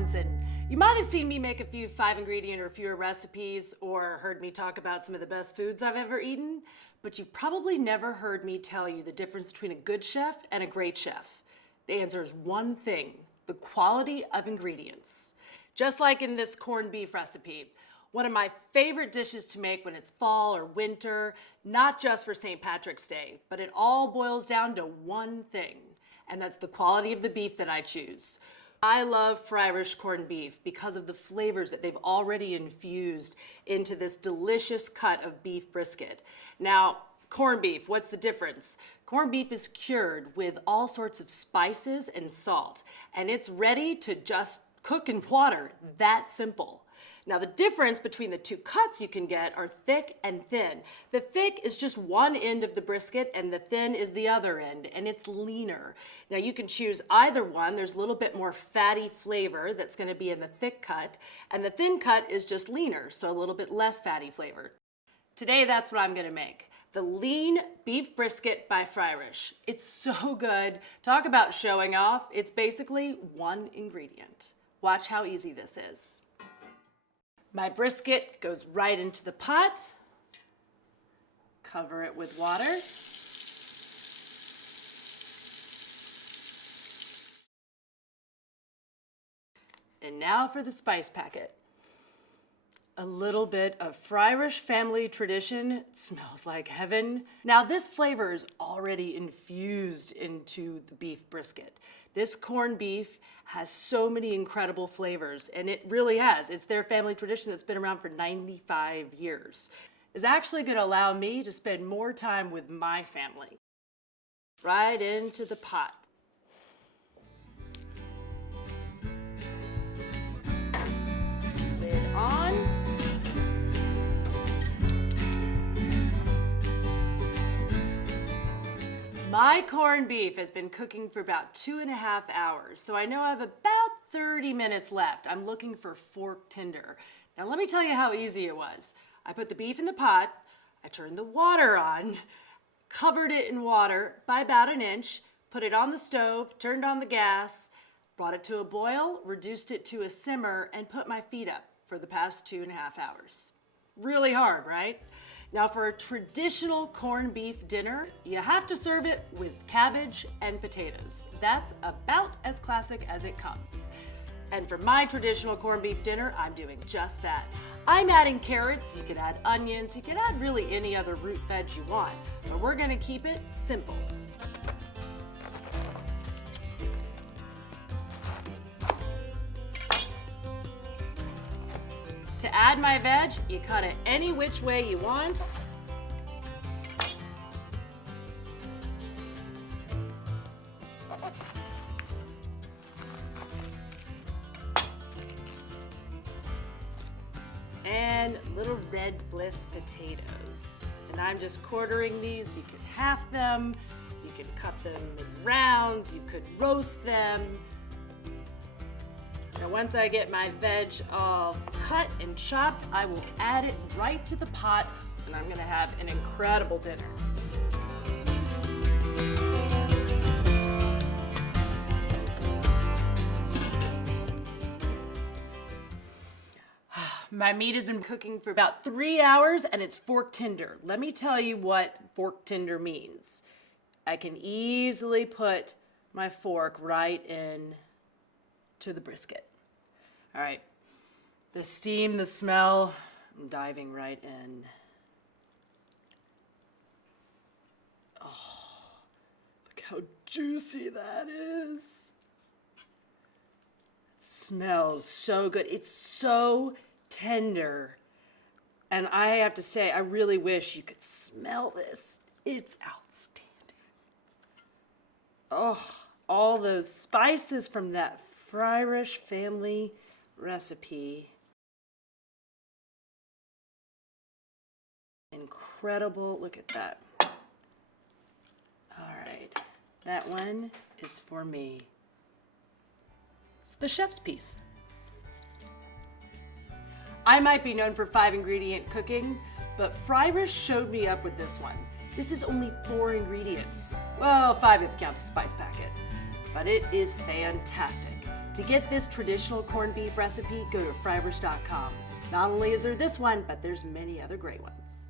Robinson. You might have seen me make a few 5-ingredient or fewer recipes or heard me talk about some of the best foods I've ever eaten, but you've probably never heard me tell you the difference between a good chef and a great chef. The answer is one thing: the quality of ingredients. Just like in this corned beef recipe, one of my favorite dishes to make when it's fall or winter, not just for St. Patrick's Day, but it all boils down to one thing, and that's the quality of the beef that I choose. I love Freirich corned beef because of the flavors that they've already infused into this delicious cut of beef brisket. Now, corned beef, what's the difference? Corned beef is cured with all sorts of spices and salt, and it's ready to just cook in water. That simple. Now, the difference between the two cuts you can get are thick and thin. The thick is just one end of the brisket and the thin is the other end, and it's leaner. Now, you can choose either one. There's a little bit more fatty flavor that's going to be in the thick cut, and the thin cut is just leaner, so a little bit less fatty flavor. Today, that's what I'm going to make: the lean beef brisket by Freirich. It's so good. Talk about showing off. It's basically one ingredient. Watch how easy this is. My brisket goes right into the pot. Cover it with water. And now for the spice packet. A little bit of Freirich family tradition. It smells like heaven. Now, this flavor is already infused into the beef brisket. This corned beef has so many incredible flavors, and it really has. It's their family tradition that's been around for 95 years. It's actually going to allow me to spend more time with my family. Right into the pot. Lid on. My corned beef has been cooking for about 2.5 hours, so I know I have about 30 minutes left. I'm looking for fork tender. Now let me tell you how easy it was. I put the beef in the pot, I turned the water on, covered it in water by about 1 inch, put it on the stove, turned on the gas, brought it to a boil, reduced it to a simmer, and put my feet up for the past 2.5 hours. Really hard, right? Now, for a traditional corned beef dinner, you have to serve it with cabbage and potatoes. That's about as classic as it comes. And for my traditional corned beef dinner, I'm doing just that. I'm adding carrots, you could add onions, you could add really any other root veg you want, but we're gonna keep it simple. To add my veg, you cut it any which way you want. And little red bliss potatoes. And I'm just quartering these. You could half them, you could cut them in rounds, you could roast them. Now, once I get my veg all cut and chopped, I will add it right to the pot, and I'm gonna have an incredible dinner. My meat has been cooking for about 3 hours, and it's fork tender. Let me tell you what fork tender means. I can easily put my fork right in to the brisket. All right, the steam, the smell, I'm diving right in. Oh, look how juicy that is. It smells so good. It's so tender. And I have to say, I really wish you could smell this. It's outstanding. Oh, all those spices from that Freirich family recipe. Incredible. Look at that. All right. That one is for me. It's the chef's piece. I might be known for 5-ingredient cooking, but Freirich showed me up with this one. This is only 4 ingredients. Well, 5 if you count the spice packet. But it is fantastic. To get this traditional corned beef recipe, go to Freirich.com. Not only is there this one, but there's many other great ones.